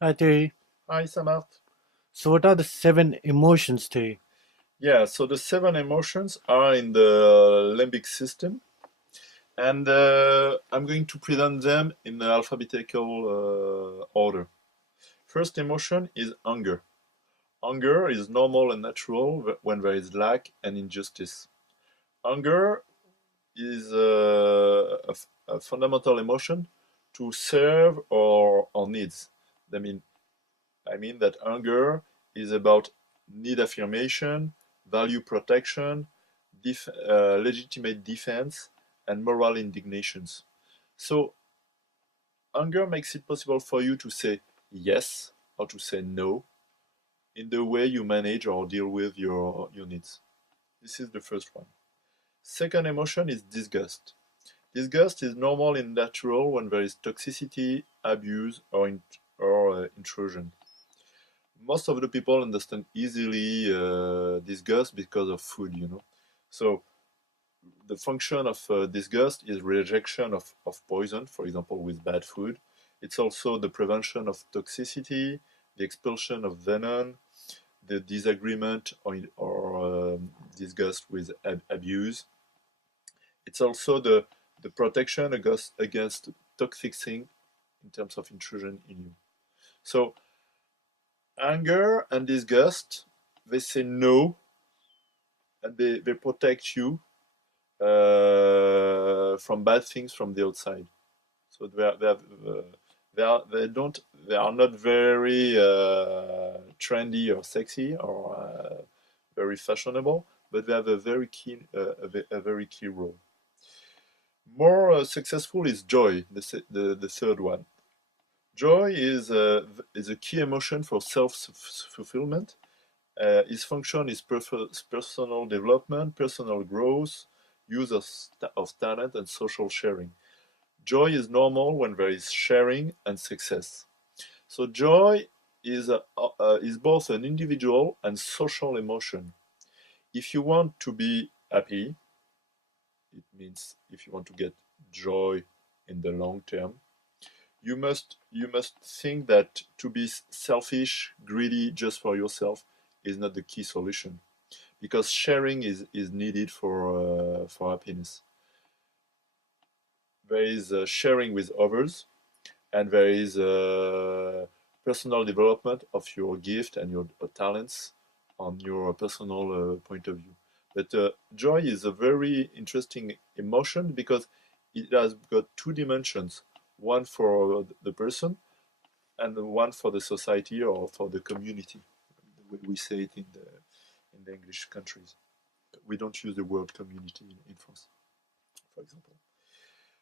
Hi, Terry. Hi, Samarth. So, what are the seven emotions, Terry? Yeah, so the seven emotions are in the limbic system, and I'm going to present them in alphabetical order. First emotion is anger. Anger is normal and natural when there is lack and injustice. Anger is a fundamental emotion to serve our needs. I mean, I mean that anger is about need affirmation, value protection, legitimate defense, and moral indignations. So, anger makes it possible for you to say yes or to say no in the way you manage or deal with your needs. This is the first one. Second emotion is disgust. Disgust is normal and natural when there is toxicity, abuse, or intrusion. Most of the people understand easily disgust because of food, you know. So the function of disgust is rejection of poison, for example, with bad food. It's also the prevention of toxicity, the expulsion of venom, the disagreement or disgust with abuse. It's also the protection against toxic things in terms of intrusion in you. So anger and disgust, they say no and they protect you from bad things from the outside. So they are not very trendy or sexy or very fashionable, but they have a very a very key role. More successful is joy, the third one. Joy is a key emotion for self fulfillment. Its function is personal development, personal growth, use of talent, and social sharing. Joy is normal when there is sharing and success. So joy is both an individual and social emotion. If you want to be happy, it means if you want to get joy in the long term, you must think that to be selfish, greedy just for yourself is not the key solution because sharing is needed for happiness. There is sharing with others, and there is personal development of your gift and your talents on your personal point of view. But joy is a very interesting emotion because it has got two dimensions: one for the person and one for the society or for the community. We say it in the English countries. We don't use the word community in France, for example.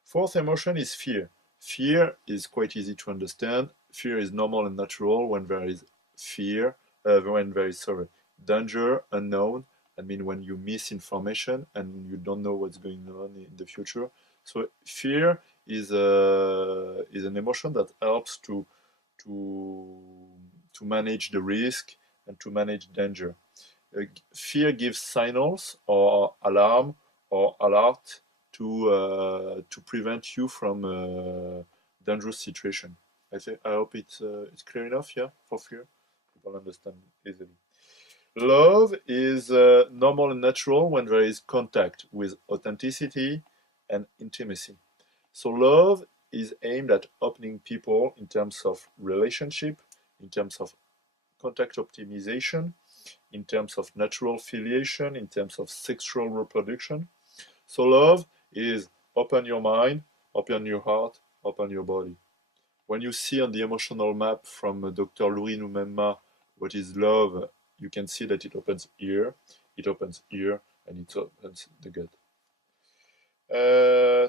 Fourth emotion is fear. Fear is quite easy to understand. Fear is normal and natural when there is fear, when there is sorry, danger, unknown. I mean, when you miss information and you don't know what's going on in the future. So fear is an emotion that helps to to manage the risk and to manage danger. Fear gives signals or alarm or alert to prevent you from dangerous situation. I hope it's clear enough. Yeah, for fear, people understand easily. Love is normal and natural when there is contact with authenticity and intimacy. So love is aimed at opening people in terms of relationship, in terms of contact optimization, in terms of natural filiation, in terms of sexual reproduction. So love is open your mind, open your heart, open your body. When you see on the emotional map from Dr. Louis Numemma what is love, you can see that it opens ear, and it opens the gut.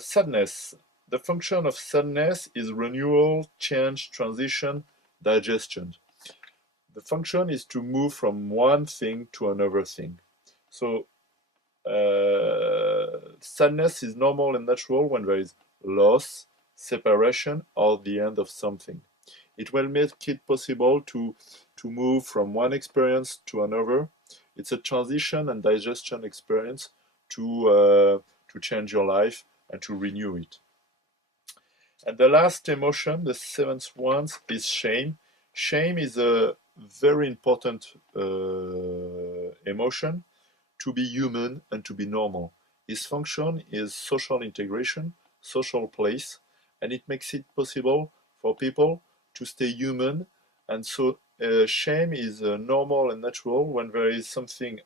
Sadness. The function of sadness is renewal, change, transition, digestion. The function is to move from one thing to another thing. So sadness is normal and natural when there is loss, separation, or the end of something. It will make it possible to move from one experience to another. It's a transition and digestion experience to change your life and to renew it. And the last emotion, the seventh one, is shame. Shame is a very important emotion to be human and to be normal. Its function is social integration, social place, and it makes it possible for people to stay human. And so, shame is normal and natural when there is something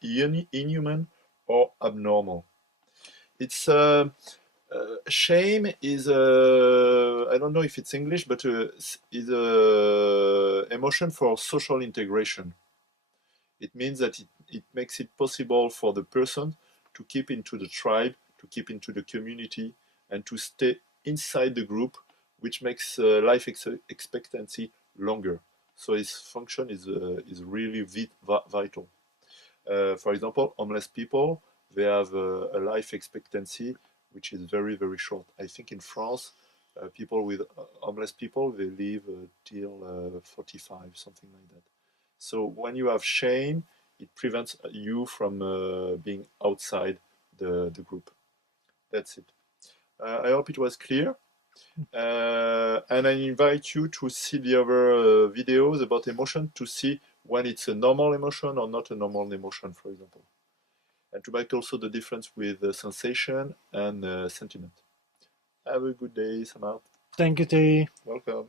inhuman or abnormal. It's shame is I don't know if it's English, but is a emotion for social integration. It means that it makes it possible for the person to keep into the tribe, to keep into the community, and to stay inside the group, which makes life expectancy longer. So its function is really vital. For example, homeless people, they have a life expectancy which is very, very short. I think in France, people with homeless people, they live till 45, something like that. So when you have shame, it prevents you from being outside the group. That's it. I hope it was clear. And I invite you to see the other videos about emotion to see when it's a normal emotion or not a normal emotion, for example. And to make also the difference with sensation and sentiment. Have a good day, Samart. Thank you, Thierry. Welcome.